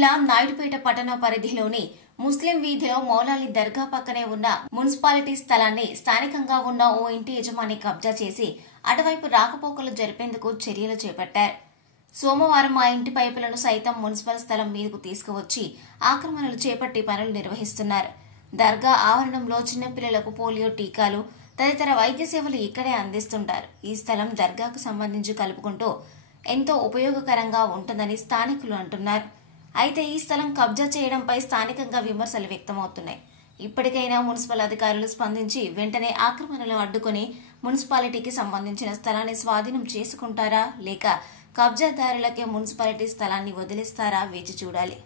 జిల్లా నాయుడుపేట పట్టణ పరిధిలోని ముస్లిం వీధిలో మౌలాలి దర్గా పక్కనే ఉన్న మున్సిపాలిటీ స్థలాన్ని స్థానికంగా ఉన్న ఓ ఇంటి యజమాని కబ్జా చేసి అటువైపు రాకపోకలు జరిపేందుకు చర్యలు చేపట్టారు. సోమవారం ఆ ఇంటి పైపులను సైతం మున్సిపల్ స్థలం మీదకు తీసుకువచ్చి ఆక్రమణలు చేపట్టి పనులు నిర్వహిస్తున్నారు. దర్గా ఆవరణంలో చిన్నపిల్లలకు పోలియో టీకాలు తదితర వైద్య సేవలు ఇక్కడే అందిస్తుంటారు. ఈ స్థలం దర్గాకు సంబంధించి కలుపుకుంటూ ఎంతో ఉపయోగకరంగా ఉంటుందని స్థానికులు అంటున్నారు. అయితే ఈ స్థలం కబ్జా చేయడంపై స్థానికంగా విమర్శలు వ్యక్తమవుతున్నాయి. ఇప్పటికైనా మున్సిపల్ అధికారులు స్పందించి వెంటనే ఆక్రమణలు అడ్డుకుని మున్సిపాలిటీకి సంబంధించిన స్థలాన్ని స్వాధీనం చేసుకుంటారా లేక కబ్జాదారులకే మున్సిపాలిటీ స్థలాన్ని వదిలిస్తారా వేచి చూడాలి.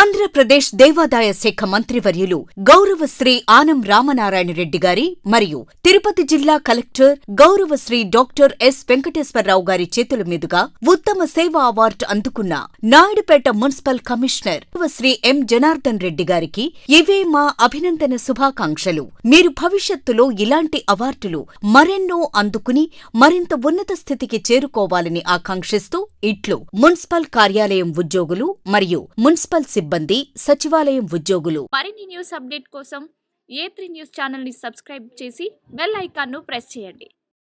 ఆంధ్రప్రదేశ్ దేవాదాయ శాఖ మంత్రివర్యులు గౌరవశ్రీ ఆనం రామనారాయణ రెడ్డి గారి మరియు తిరుపతి జిల్లా కలెక్టర్ గౌరవశ్రీ డాక్టర్ ఎస్ వెంకటేశ్వరరావు గారి చేతుల మీదుగా ఉత్తమ సేవా అవార్డు అందుకున్న నాయుడుపేట మున్సిపల్ కమిషనర్ శ్రీ ఎం జనార్దన్ రెడ్డి గారికి ఇవే మా అభినందన శుభాకాంక్షలు. మీరు భవిష్యత్తులో ఇలాంటి అవార్డులు మరెన్నో అందుకుని మరింత ఉన్నత స్థితికి చేరుకోవాలని ఆకాంక్షిస్తూ ఇట్లు మున్సిపల్ కార్యాలయం ఉద్యోగులు మరియు మున్సిపల్ సిబ్బంది, సచివాలయం ఉద్యోగులు. మరిన్ని న్యూస్ అప్డేట్ కోసం A3 న్యూస్ ఛానల్ ని సబ్స్క్రైబ్ చేసి బెల్ ఐకాన్ ను ప్రెస్ చేయండి.